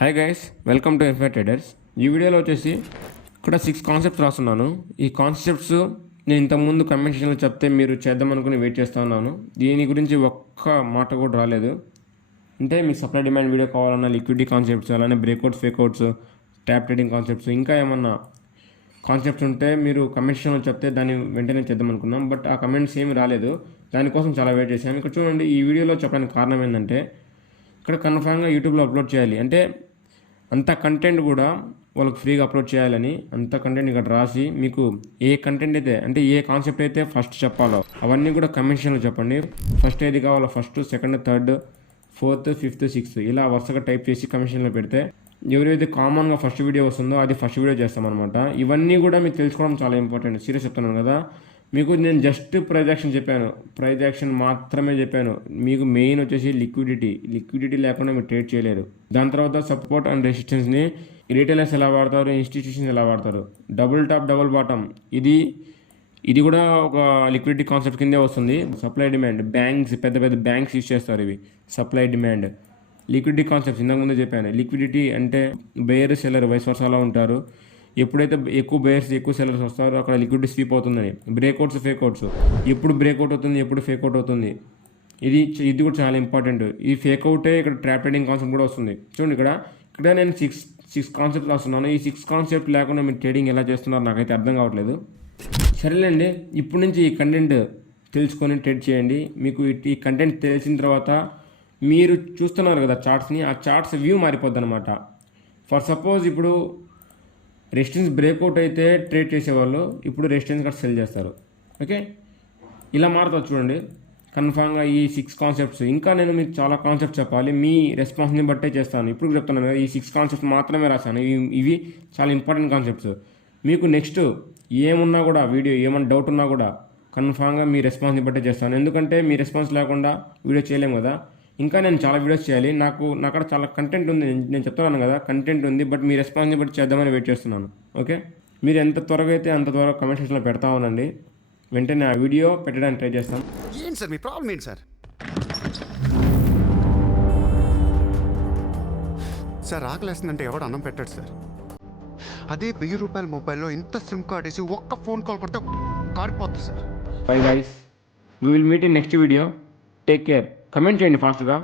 Hi guys, welcome to FI traders. ఈ వీడియోలో వచ్చేసి ఇక్కడ 6 కాన్సెప్ట్స్ రాస్తున్నాను. ఈ కాన్సెప్ట్స్ నేను ఇంతకుముందు కమెంట్ సెక్షన్లో చెప్తే మీరు చేద్దాం అనుకుని వెయిట్ చేస్తూ ఉన్నాను. దీని గురించి ఒక్క మాట కూడా రాలేదు. అంటే మీకు సప్లై డిమాండ్ వీడియో కావాలన్నా, లిక్విడిటీ కాన్సెప్ట్స్, అలానే బ్రేక్అవుట్స్, ఫేక్అవుట్స్, ట్యాప్ ట్రేడింగ్ కాన్సెప్ట్స్, ఇంకా ఏమన్నా కాన్సెప్ట్స్ ఉంటే మీరు కమెంట్ సెక్షన్లో చెప్తే దాన్ని వెంటనే చేద్దాం అనుకున్నాం. బట్ ఆ కమెంట్స్ ఏమి రాలేదు. దానికోసం చాలా వెయిట్ చేశాను. ఇక్కడ చూడండి, ఈ వీడియోలో చెప్పడానికి కారణం ఏంటంటే ఇక్కడ కన్ఫామ్గా యూట్యూబ్లో అప్లోడ్ చేయాలి. అంటే అంత కంటెంట్ కూడా వాళ్ళకి ఫ్రీగా అప్లోడ్ చేయాలని అంత కంటెంట్ ఇక్కడ రాసి మీకు ఏ కంటెంట్ అయితే అంటే ఏ కాన్సెప్ట్ అయితే ఫస్ట్ చెప్పాలో అవన్నీ కూడా కమెంట్స్లో చెప్పండి. ఫస్ట్ ఏది కావాలో first, second, third, fourth, fifth, sixth ఇలా వరుసగా టైప్ చేసి కమెంట్స్లో పెడితే ఎవరైతే కామన్గా ఫస్ట్ వీడియో వస్తుందో అది ఫస్ట్ వీడియో చేస్తామన్నమాట. ఇవన్నీ కూడా మీకు తెలుసుకోవడం చాలా ఇంపార్టెంట్. సీరియస్ చెప్తున్నాను కదా. మీకు నేను జస్ట్ ప్రైజ్ యాక్షన్ చెప్పాను, ప్రైజ్ యాక్షన్ మాత్రమే చెప్పాను. మీకు మెయిన్ వచ్చేసి లిక్విడిటీ లేకుండా మీరు ట్రేడ్ చేయలేరు. దాని తర్వాత సపోర్ట్ అండ్ రెసిస్టెన్స్ని రీటైలర్స్ ఎలా వాడతారు, ఇన్స్టిట్యూషన్స్ ఎలా వాడతారు, డబుల్ టాప్ డబుల్ బాటమ్ ఇది కూడా ఒక లిక్విడిటీ కాన్సెప్ట్ కిందే వస్తుంది. సప్లై డిమాండ్, బ్యాంక్స్, పెద్ద పెద్ద బ్యాంక్స్ యూజ్ చేస్తారు ఇవి. సప్లై డిమాండ్, లిక్విడిటీ కాన్సెప్ట్స్ ఇంతకు ముందే చెప్పాను. లిక్విడిటీ అంటే బేయర్ సెల్లర్ వైస్ వర్సాలో ఉంటారు. ఎప్పుడైతే ఎక్కువ బేయర్స్ ఎక్కువ సెల్లర్స్ వస్తారో అక్కడ లిక్విడిటీ స్వీప్ అవుతుందని. బ్రేక్అవుట్స్, ఫేక్అవుట్స్, ఎప్పుడు బ్రేక్అవుట్ అవుతుంది, ఎప్పుడు ఫేక్అవుట్ అవుతుంది, ఇది కూడా చాలా ఇంపార్టెంట్. ఈ ఫేక్అవుటే ఇక్కడ ట్రాప్ ట్రేడింగ్ కాన్సెప్ట్ కూడా వస్తుంది. చూడండి, ఇక్కడ నేను సిక్స్ కాన్సెప్ట్ రాస్తున్నాను. ఈ 6 కాన్సెప్ట్ లేకుండా మీరు ట్రేడింగ్ ఎలా చేస్తున్నారు నాకైతే అర్థం కావట్లేదు. సరేలేండి, ఇప్పటి నుంచి ఈ కంటెంట్ తెలుసుకొని ట్రేడ్ చేయండి. మీకు ఈ కంటెంట్ తెలిసిన తర్వాత మీరు చూస్తున్నారు కదా చార్ట్స్ని, ఆ చార్ట్స్ వ్యూ మారిపోద్ది అనమాట. ఫర్ సపోజ్ ఇప్పుడు రెసిస్టెన్స్ బ్రేక్అవుట్ అయితే ట్రేడ్ చేసేవాళ్ళు ఇప్పుడు రెసిస్టెన్స్ కూడా సెల్ చేస్తారు. ఓకే, ఇలా మారుతుంది చూడండి. కన్ఫామ్గా ఈ 6 కాన్సెప్ట్స్, ఇంకా నేను మీకు చాలా కాన్సెప్ట్స్ చెప్పాలి, మీ రెస్పాన్స్ని బట్టే చేస్తాను. ఇప్పుడు చెప్తున్నాను కదా, ఈ 6 కాన్సెప్ట్స్ మాత్రమే రాశాను. ఇవి చాలా ఇంపార్టెంట్ కాన్సెప్ట్స్. మీకు నెక్స్ట్ ఏమున్నా కూడా వీడియో ఏమన్నా డౌట్ ఉన్నా కూడా కన్ఫామ్గా మీ రెస్పాన్స్ని బట్టే చేస్తాను. ఎందుకంటే మీ రెస్పాన్స్ లేకుండా వీడియో చేయలేము కదా. ఇంకా నేను చాలా వీడియోస్ చేయాలి. నాకు అక్కడ చాలా కంటెంట్ ఉంది. నేను చెప్తున్నాను కదా, కంటెంట్ ఉంది. బట్ మీ రెస్పాన్స్ని బట్టి చేద్దామని వెయిట్ చేస్తున్నాను. ఓకే, మీరు ఎంత త్వరగా అయితే అంత త్వరగా కమెంట్ సెక్షన్లో పెడతా ఉండండి. వెంటనే ఆ వీడియో పెట్టడానికి ట్రై చేస్తాను. ఏంటి సార్ మీ ప్రాబ్లం ఏంటి సార్? సార్ ఆకలేస్తుందంటే ఎవడు అన్నం పెట్టాడు సార్. అదే 1000 రూపాయల మొబైల్లో ఇంత సిమ్ కార్డ్ వేసి ఒక్క ఫోన్ కాల్ కొడితే కారిపోతుంది sir. Bye guys, we will meet in next video. Take care. Comment చేయండి ఫాస్ట్గా.